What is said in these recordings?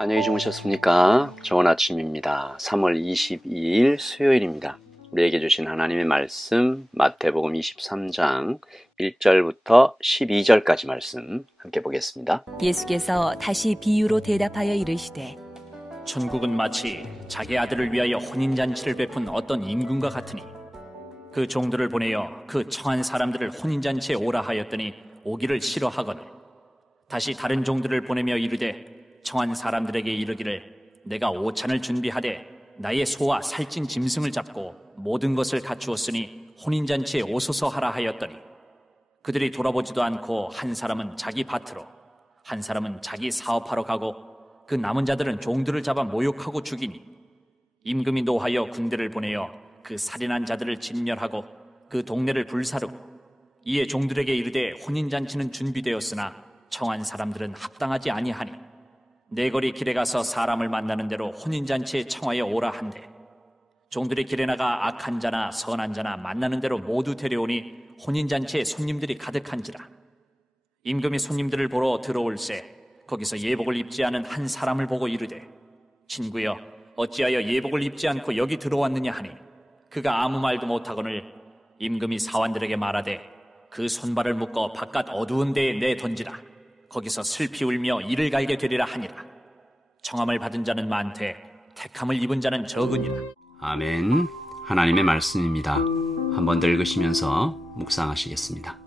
안녕히 주무셨습니까? 좋은 아침입니다. 3월 22일 수요일입니다. 우리에게 주신 하나님의 말씀 마태복음 23장 1절부터 12절까지 말씀 함께 보겠습니다. 예수께서 다시 비유로 대답하여 이르시되 천국은 마치 자기 아들을 위하여 혼인잔치를 베푼 어떤 임금과 같으니 그 종들을 보내어 그 청한 사람들을 혼인잔치에 오라 하였더니 오기를 싫어하거늘 다시 다른 종들을 보내며 이르되 청한 사람들에게 이르기를 내가 오찬을 준비하되 나의 소와 살찐 짐승을 잡고 모든 것을 갖추었으니 혼인잔치에 오소서 하라 하였더니 그들이 돌아보지도 않고 한 사람은 자기 밭으로 한 사람은 자기 사업하러 가고 그 남은 자들은 종들을 잡아 모욕하고 죽이니 임금이 노하여 군대를 보내어 그 살인한 자들을 진멸하고 그 동네를 불사르고 이에 종들에게 이르되 혼인잔치는 준비되었으나 청한 사람들은 합당하지 아니하니 내거리 길에 가서 사람을 만나는 대로 혼인잔치에 청하여 오라 한대 종들이 길에 나가 악한 자나 선한 자나 만나는 대로 모두 데려오니 혼인잔치에 손님들이 가득한지라 임금이 손님들을 보러 들어올새 거기서 예복을 입지 않은 한 사람을 보고 이르되 친구여 어찌하여 예복을 입지 않고 여기 들어왔느냐 하니 그가 아무 말도 못하거늘 임금이 사환들에게 말하되 그 손발을 묶어 바깥 어두운 데에 내던지라 거기서 슬피 울며 이를 갈게 되리라 하니라. 청함을 받은 자는 많되 택함을 입은 자는 적으니라. 아멘. 하나님의 말씀입니다. 한번 더 읽으시면서 묵상하시겠습니다.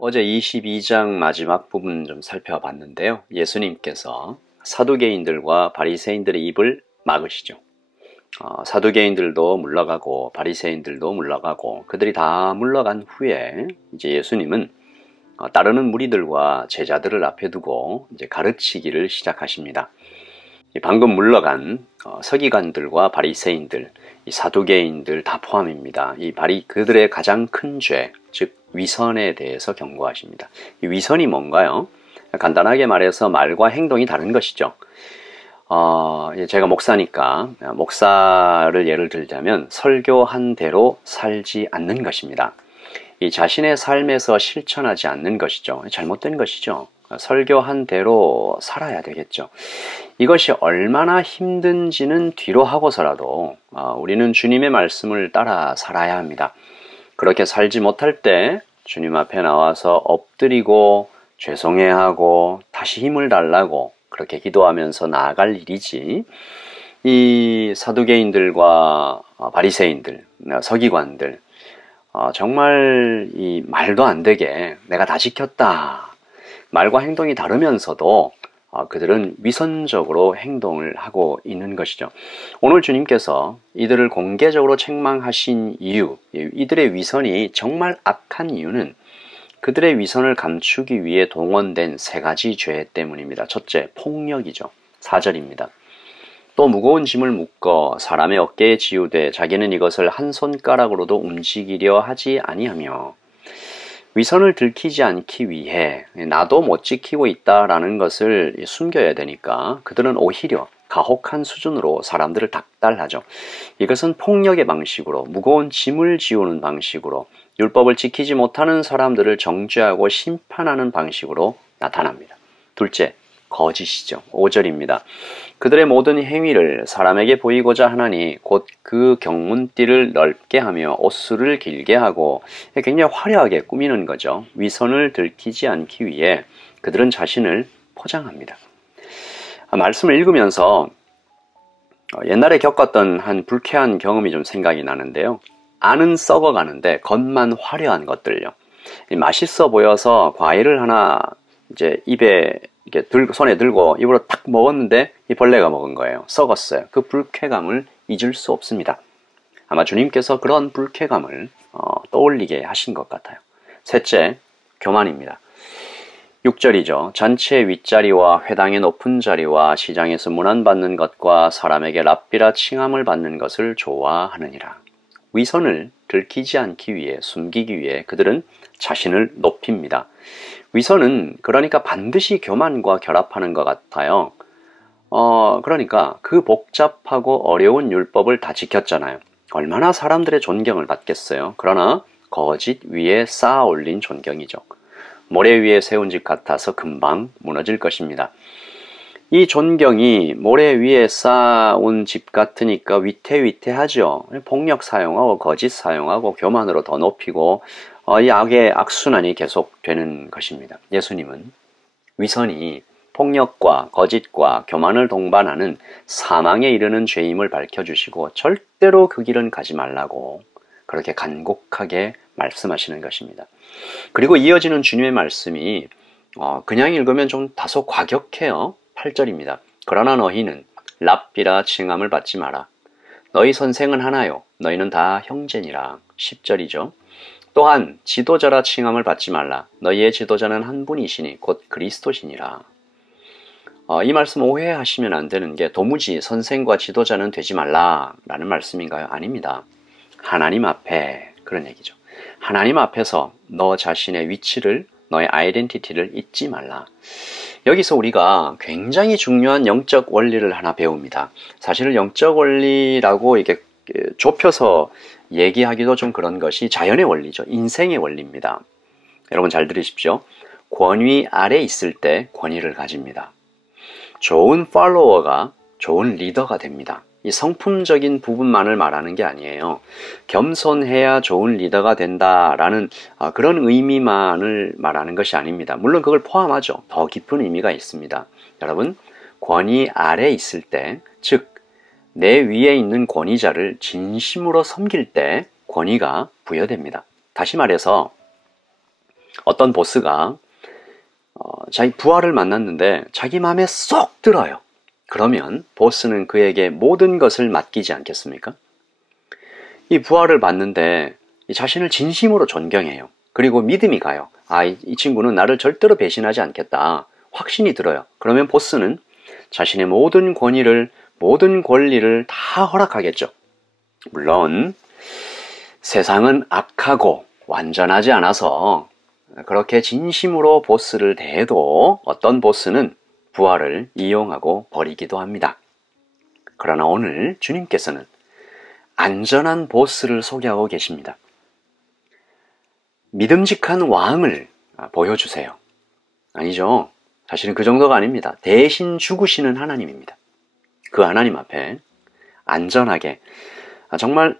어제 22장 마지막 부분 좀 살펴봤는데요. 예수님께서 사두개인들과 바리새인들의 입을 막으시죠. 사두개인들도 물러가고 바리새인들도 물러가고 그들이 다 물러간 후에 이제 예수님은 따르는 무리들과 제자들을 앞에 두고 이제 가르치기를 시작하십니다. 방금 물러간 서기관들과 바리새인들, 이 사두개인들 다 포함입니다. 그들의 가장 큰 죄, 즉 위선에 대해서 경고하십니다. 이 위선이 뭔가요? 간단하게 말해서 말과 행동이 다른 것이죠. 제가 목사니까 목사를 예를 들자면 설교한 대로 살지 않는 것입니다. 이 자신의 삶에서 실천하지 않는 것이죠. 잘못된 것이죠. 설교한 대로 살아야 되겠죠. 이것이 얼마나 힘든지는 뒤로 하고서라도 우리는 주님의 말씀을 따라 살아야 합니다. 그렇게 살지 못할 때 주님 앞에 나와서 엎드리고 죄송해하고 다시 힘을 달라고 그렇게 기도하면서 나아갈 일이지 이 사두개인들과 바리새인들, 서기관들 정말 이 말도 안 되게 내가 다 지켰다 말과 행동이 다르면서도 그들은 위선적으로 행동을 하고 있는 것이죠. 오늘 주님께서 이들을 공개적으로 책망하신 이유, 이들의 위선이 정말 악한 이유는 그들의 위선을 감추기 위해 동원된 세 가지 죄 때문입니다. 첫째, 폭력이죠. 4절입니다. 또 무거운 짐을 묶어 사람의 어깨에 지우되 자기는 이것을 한 손가락으로도 움직이려 하지 아니하며 위선을 들키지 않기 위해 나도 못 지키고 있다라는 것을 숨겨야 되니까 그들은 오히려 가혹한 수준으로 사람들을 닥달하죠. 이것은 폭력의 방식으로 무거운 짐을 지우는 방식으로 율법을 지키지 못하는 사람들을 정죄하고 심판하는 방식으로 나타납니다. 둘째, 거짓이죠. 5절입니다. 그들의 모든 행위를 사람에게 보이고자 하나니 곧 그 경문띠를 넓게 하며 옷수를 길게 하고 굉장히 화려하게 꾸미는 거죠. 위선을 들키지 않기 위해 그들은 자신을 포장합니다. 말씀을 읽으면서 옛날에 겪었던 한 불쾌한 경험이 좀 생각이 나는데요. 안은 썩어가는데 겉만 화려한 것들요. 맛있어 보여서 과일을 하나 이제 입에 이렇게 손에 들고 입으로 탁 먹었는데 이 벌레가 먹은 거예요. 썩었어요. 그 불쾌감을 잊을 수 없습니다. 아마 주님께서 그런 불쾌감을 떠올리게 하신 것 같아요. 셋째, 교만입니다. 6절이죠. 잔치의 윗자리와 회당의 높은 자리와 시장에서 문안받는 것과 사람에게 랍비라 칭함을 받는 것을 좋아하느니라. 위선을 들키지 않기 위해, 숨기기 위해 그들은 자신을 높입니다. 위선은 그러니까 반드시 교만과 결합하는 것 같아요. 그러니까 그 복잡하고 어려운 율법을 다 지켰잖아요. 얼마나 사람들의 존경을 받겠어요. 그러나 거짓 위에 쌓아 올린 존경이죠. 모래 위에 세운 집 같아서 금방 무너질 것입니다. 이 존경이 모래 위에 쌓아온 집 같으니까 위태위태하죠. 폭력 사용하고 거짓 사용하고 교만으로 더 높이고 이 악의 악순환이 계속되는 것입니다. 예수님은 위선이 폭력과 거짓과 교만을 동반하는 사망에 이르는 죄임을 밝혀주시고 절대로 그 길은 가지 말라고 그렇게 간곡하게 말씀하시는 것입니다. 그리고 이어지는 주님의 말씀이 그냥 읽으면 좀 다소 과격해요. 8절입니다. 그러나 너희는 랍비라 칭함을 받지 마라. 너희 선생은 하나요. 너희는 다 형제니라. 10절이죠. 또한 지도자라 칭함을 받지 말라. 너희의 지도자는 한 분이시니 곧 그리스도시니라. 이 말씀 오해하시면 안 되는 게 도무지 선생과 지도자는 되지 말라라는 말씀인가요? 아닙니다. 하나님 앞에 그런 얘기죠. 하나님 앞에서 너 자신의 위치를, 너의 아이덴티티를 잊지 말라. 여기서 우리가 굉장히 중요한 영적 원리를 하나 배웁니다. 사실 영적 원리라고 이게 좁혀서 얘기하기도 좀 그런 것이 자연의 원리죠. 인생의 원리입니다. 여러분 잘 들으십시오. 권위 아래 있을 때 권위를 가집니다. 좋은 팔로워가 좋은 리더가 됩니다. 이 성품적인 부분만을 말하는 게 아니에요. 겸손해야 좋은 리더가 된다라는 그런 의미만을 말하는 것이 아닙니다. 물론 그걸 포함하죠. 더 깊은 의미가 있습니다. 여러분, 권위 아래 있을 때, 즉 내 위에 있는 권위자를 진심으로 섬길 때 권위가 부여됩니다. 다시 말해서 어떤 보스가 자기 부하를 만났는데 자기 마음에 쏙 들어요. 그러면 보스는 그에게 모든 것을 맡기지 않겠습니까? 이 부하를 봤는데 자신을 진심으로 존경해요. 그리고 믿음이 가요. 이 친구는 나를 절대로 배신하지 않겠다. 확신이 들어요. 그러면 보스는 자신의 모든 권위를, 모든 권리를 다 허락하겠죠. 물론 세상은 악하고 완전하지 않아서 그렇게 진심으로 보스를 대해도 어떤 보스는 부하를 이용하고 버리기도 합니다. 그러나 오늘 주님께서는 안전한 보스를 소개하고 계십니다. 믿음직한 왕을 보여주세요. 아니죠. 사실은 그 정도가 아닙니다. 대신 죽으시는 하나님입니다. 그 하나님 앞에 안전하게 정말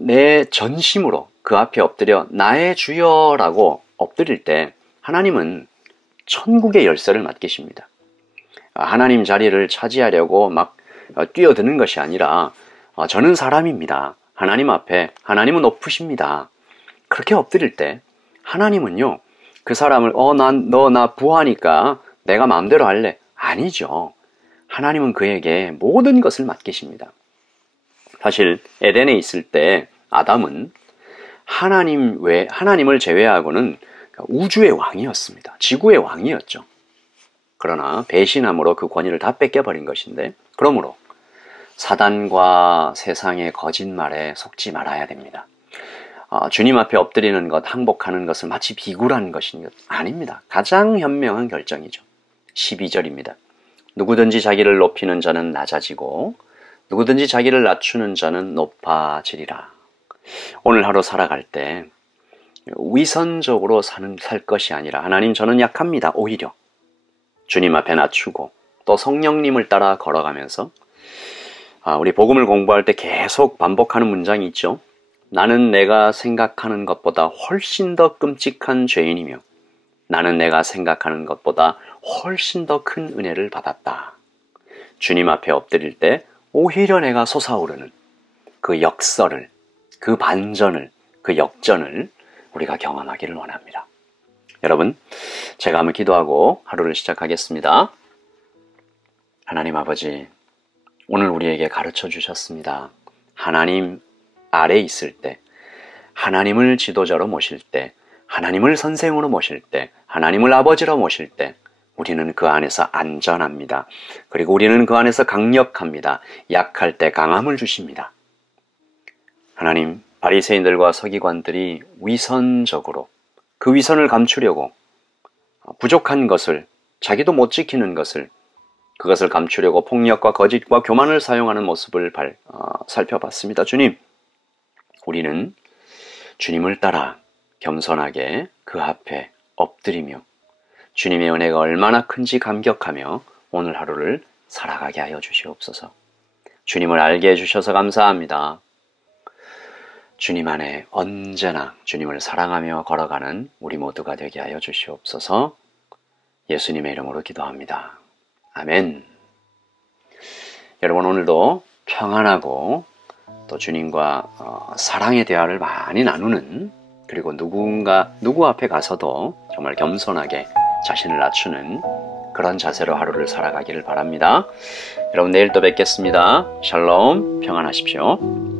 내 전심으로 그 앞에 엎드려 나의 주여라고 엎드릴 때 하나님은 천국의 열쇠를 맡기십니다. 하나님 자리를 차지하려고 막 뛰어드는 것이 아니라 저는 사람입니다. 하나님 앞에 하나님은 높으십니다. 그렇게 엎드릴 때 하나님은요 그 사람을 너 나 부하니까 내가 마음대로 할래. 아니죠. 하나님은 그에게 모든 것을 맡기십니다. 사실 에덴에 있을 때 아담은 하나님을 제외하고는 우주의 왕이었습니다. 지구의 왕이었죠. 그러나 배신함으로 그 권위를 다 뺏겨버린 것인데 그러므로 사단과 세상의 거짓말에 속지 말아야 됩니다. 주님 앞에 엎드리는 것, 항복하는 것을 마치 비굴한 것인 것 아닙니다. 가장 현명한 결정이죠. 12절입니다. 누구든지 자기를 높이는 자는 낮아지고 누구든지 자기를 낮추는 자는 높아지리라. 오늘 하루 살아갈 때 위선적으로 살 것이 아니라 하나님 저는 약합니다. 오히려 주님 앞에 낮추고 또 성령님을 따라 걸어가면서 우리 복음을 공부할 때 계속 반복하는 문장이 있죠. 나는 내가 생각하는 것보다 훨씬 더 끔찍한 죄인이며 나는 내가 생각하는 것보다 훨씬 더 큰 은혜를 받았다. 주님 앞에 엎드릴 때 오히려 내가 솟아오르는 그 역설을, 그 반전을, 그 역전을 우리가 경험하기를 원합니다. 여러분, 제가 한번 기도하고 하루를 시작하겠습니다. 하나님 아버지, 오늘 우리에게 가르쳐 주셨습니다. 하나님 아래 있을 때, 하나님을 지도자로 모실 때, 하나님을 선생으로 모실 때, 하나님을 아버지로 모실 때 우리는 그 안에서 안전합니다. 그리고 우리는 그 안에서 강력합니다. 약할 때 강함을 주십니다. 하나님, 바리새인들과 서기관들이 위선적으로 그 위선을 감추려고 부족한 것을, 자기도 못 지키는 것을, 그것을 감추려고 폭력과 거짓과 교만을 사용하는 모습을 살펴봤습니다. 주님, 우리는 주님을 따라 겸손하게 그 앞에 엎드리며 주님의 은혜가 얼마나 큰지 감격하며 오늘 하루를 살아가게 하여 주시옵소서. 주님을 알게 해주셔서 감사합니다. 주님 안에 언제나 주님을 사랑하며 걸어가는 우리 모두가 되게 하여 주시옵소서. 예수님의 이름으로 기도합니다. 아멘. 여러분, 오늘도 평안하고 또 주님과 사랑의 대화를 많이 나누는, 그리고 누구 앞에 가서도 정말 겸손하게 자신을 낮추는 그런 자세로 하루를 살아가기를 바랍니다. 여러분, 내일 또 뵙겠습니다. 샬롬, 평안하십시오.